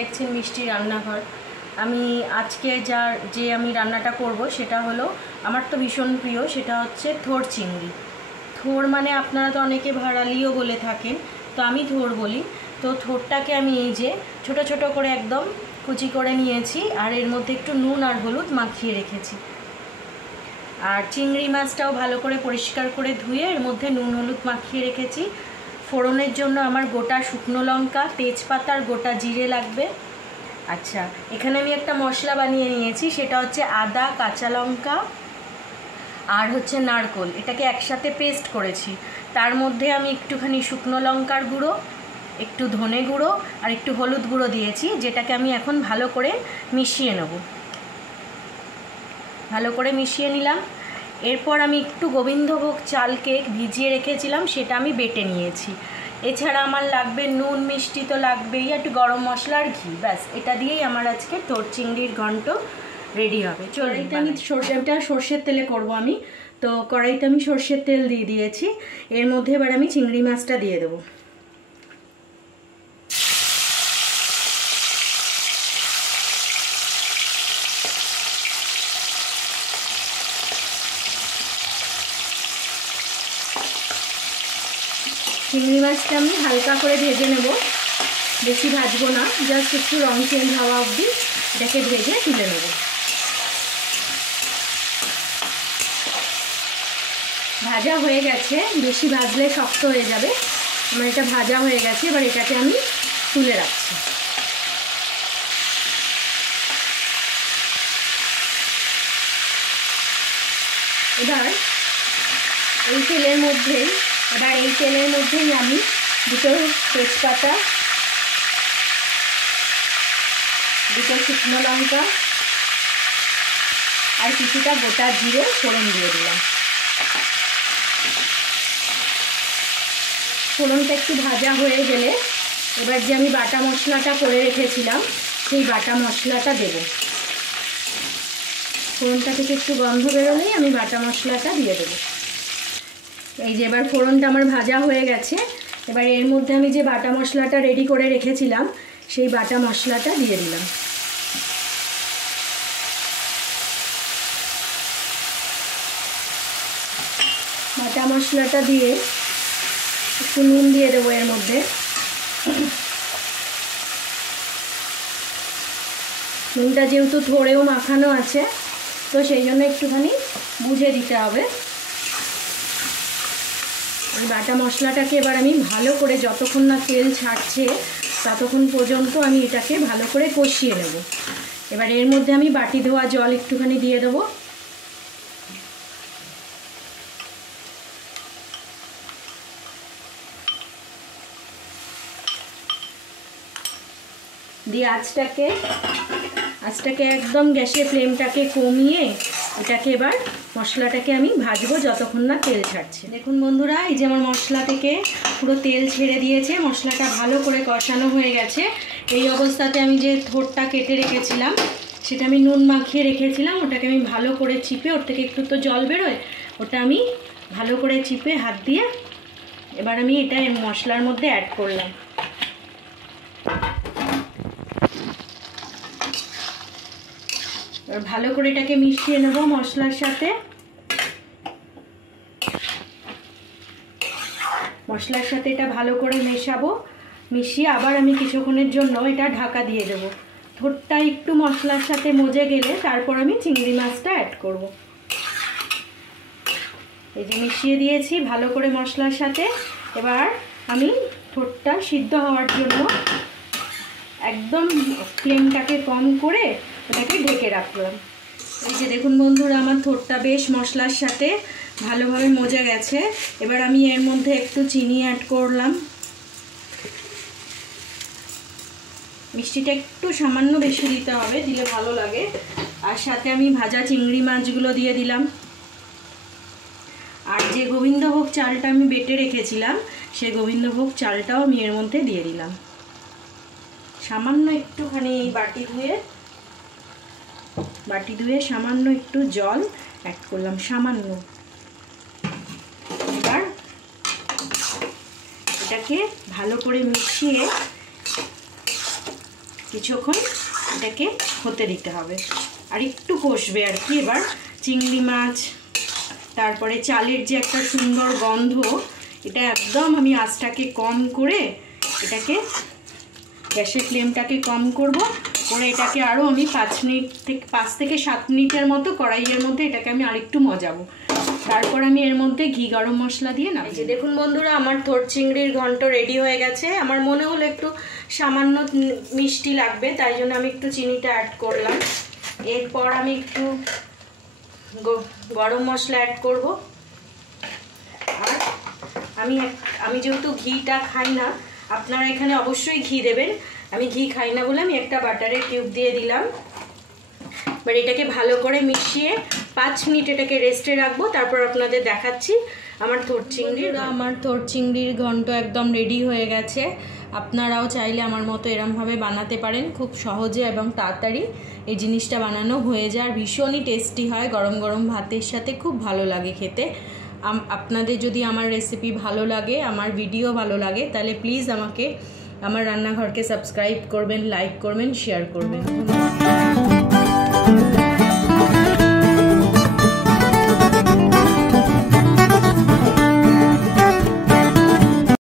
দেখছেন মিষ্টি রান্নাঘর। আমি আজকে যে আমি রান্নাটা করব সেটা হলো আমার তো ভীষণ প্রিয়, সেটা হচ্ছে থোর চিংড়ি। থোর মানে আপনারা তো অনেকে ভাড়ালিও বলে থাকেন, তো আমি থোর বলি। তো থোরটাকে আমি এই যে ছোট ছোট করে একদম কুচি করে নিয়েছি, আর এর মধ্যে একটু নুন আর হলুদ মাখিয়ে রেখেছি। আর চিংড়ি মাছটাও ভালো করে পরিষ্কার করে ধুয়ে এর মধ্যে নুন হলুদ মাখিয়ে রেখেছি। ফোড়নের জন্য আমার গোটা শুকনো লঙ্কা, তেজপাতা আর গোটা জিরে লাগবে। আচ্ছা, এখানে আমি একটা মশলা বানিয়ে নিয়েছি, সেটা হচ্ছে আদা, কাঁচা লঙ্কা আর হচ্ছে নারকেল, এটাকে একসাথে পেস্ট করেছি। তার মধ্যে আমি একটুখানি শুকনো লঙ্কার গুঁড়ো, একটু ধনে গুঁড়ো আর একটু হলুদ গুঁড়ো দিয়েছি, যেটাকে আমি এখন ভালো করে মিশিয়ে নেব। ভালো করে মিশিয়ে নিলাম। এরপর আমি একটু গোবিন্দভোগ চালকে ভিজিয়ে রেখেছিলাম, সেটা আমি বেটে নিয়েছি। এছাড়া আমার লাগবে নুন, মিষ্টি তো লাগবেই, একটু গরম মশলা আর ঘি, ব্যাস এটা দিয়েই আমার আজকে থোর চিংড়ির ঘন্ট রেডি হবে। কড়াইতে আমি সর্ষের তেলে করব আমি, তো কড়াইতে আমি সর্ষের তেল দিয়ে দিয়েছি। এর মধ্যে এবার আমি চিংড়ি মাছটা দিয়ে দেবো। চিংড়ি মাছটা আমি হালকা করে ভেজে নেব, বেশি ভাজবো না, জাস্ট একটু রং চেঞ্জ হওয়া অবধি এটাকে ভেজে তুলে নেব। ভাজা হয়ে গেছে, বেশি ভাজলে শক্ত হয়ে যাবে। আমার এটা ভাজা হয়ে গেছে, এবার এটাকে আমি তুলে রাখছি। এবার এই তেলের মধ্যেই আমি দুটো তেজপাতা, দুটো শুকনো লঙ্কা আর কিছুটা গোটা জিরে ফোড়ন দিয়ে দিলাম। ফোড়নটা একটু ভাজা হয়ে গেলে এবার যে আমি বাটা মশলাটা করে রেখেছিলাম সেই বাটা মশলাটা দেব। ফোড়নটা থেকে একটু গন্ধ বেরোলেই আমি বাটা মশলাটা দিয়ে দেবো। এই যে এবার ফোড়নটা আমার ভাজা হয়ে গেছে, এবার এর মধ্যে আমি যে বাটা মশলাটা রেডি করে রেখেছিলাম সেই বাটা মশলাটা দিয়ে দিলাম। বাটা মশলাটা দিয়ে একটু নুন দিয়ে দেবো এর মধ্যে। নুনটা যেহেতু থোড়েও মাখানো আছে, তো সেই জন্য একটুখানি বুঝে দিতে হবে। এই বাটা মশলাটাকে এবার আমি ভালো করে, যতক্ষণ না তেল ছাড়ছে ততক্ষণ পর্যন্ত আমি এটাকে ভালো করে কষিয়ে নেব। এবার এর মধ্যে আমি বাটি ধোয়া জল একটুখানি দিয়ে দেবো। দিয়ে আঁচটাকে একদম গ্যাসের ফ্লেমটাকে কমিয়ে এটাকে এবার মশলাটাকে আমি ভাজবো যতক্ষণ না তেল ছাড়ছে। দেখুন বন্ধুরা, এই যে আমার মশলা থেকে পুরো তেল ছেড়ে দিয়েছে, মশলাটা ভালো করে কষানো হয়ে গেছে। এই অবস্থাতে আমি যে থোরটা কেটে রেখেছিলাম সেটা আমি নুন মাখিয়ে রেখেছিলাম, ওটাকে আমি ভালো করে চিপে, ওর থেকে একটু তো জল বেরোয়, ওটা আমি ভালো করে চিপে হাত দিয়ে এবার আমি এটা মশলার মধ্যে অ্যাড করলাম। ভালো করে এটাকে মিশিয়ে নেব মশলার সাথে। এটা ভালো করে মেশাবো, মিশিয়ে আবার আমি কিছুক্ষণের জন্য এটা ঢাকা দিয়ে দেবো। থোরটা একটু মশলার সাথে মজে গেলে তারপর আমি চিংড়ি মাছটা অ্যাড করব। এই যে মিশিয়ে দিয়েছি ভালো করে মশলার সাথে। এবার আমি থোরটা সিদ্ধ হওয়ার জন্য একদম ফ্লেমটাকে কম করে ওটাকে ঢেকে রাখলাম। এই যে দেখুন বন্ধুরা, আমার থোরটা বেশ মশলার সাথে ভালোভাবে মজে গেছে। এবার আমি এর মধ্যে একটু চিনি অ্যাড করলাম। মিষ্টিটা একটু সামান্য বেশি দিতে হবে, দিলে ভালো লাগে। আর সাথে আমি ভাজা চিংড়ি মাছগুলো দিয়ে দিলাম। আর যে গোবিন্দভোগ চালটা আমি বেটে রেখেছিলাম সেই গোবিন্দভোগ চালটাও আমি এর মধ্যে দিয়ে দিলাম। সামান্য একটুখানি এই বাটি ধুয়ে সামান্য একটু জল অ্যাড করলাম, সামান্য। এবার এটাকে ভালো করে মিশিয়ে কিছুক্ষণ এটাকে হতে দিতে হবে, আর একটু কষবে আর কি। এবার চিংড়ি মাছ, তারপরে চালের যে একটা সুন্দর গন্ধ, এটা একদম আমি আঁচটাকে কম করে এটাকে, গ্যাসের ফ্লেমটাকে কম করব, করে এটাকে আরও আমি 5 থেকে 7 মিনিটের মতো কড়াইয়ের মধ্যে এটাকে আমি আরেকটু মজাবো। তারপর আমি এর মধ্যে ঘি গরম মশলা দিয়ে নামিয়ে দিই। দেখুন বন্ধুরা, আমার থোড় চিংড়ির ঘন্ট রেডি হয়ে গেছে। আমার মনে হলো একটু সামান্য মিষ্টি লাগবে, তাই জন্য আমি একটু চিনিটা অ্যাড করলাম। এরপর আমি একটু গরম মশলা অ্যাড করব। আর আমি যেহেতু ঘিটা খাই না, আপনারা এখানে অবশ্যই ঘি দেবেন। আমি ঘি খাই না বলে আমি একটা বাটারের কিউব দিয়ে দিলাম। এবার এটাকে ভালো করে মিশিয়ে 5 মিনিট এটাকে রেস্টে রাখবো, তারপর আপনাদের দেখাচ্ছি আমার থোড় চিংড়ির ঘন্ট একদম রেডি হয়ে গেছে। আপনারাও চাইলে আমার মতো এরমভাবে বানাতে পারেন, খুব সহজে এবং তাড়াতাড়ি এই জিনিসটা বানানো হয়ে যায়। আর ভীষণই টেস্টি হয়, গরম গরম ভাতের সাথে খুব ভালো লাগে খেতে। আপনাদের যদি আমার রেসিপি ভালো লাগে, আমার ভিডিও ভালো লাগে, তাহলে প্লিজ আমাকে আমার রান্নাঘরকে সাবস্ক্রাইব করবেন, লাইক করবেন, শেয়ার করবেন।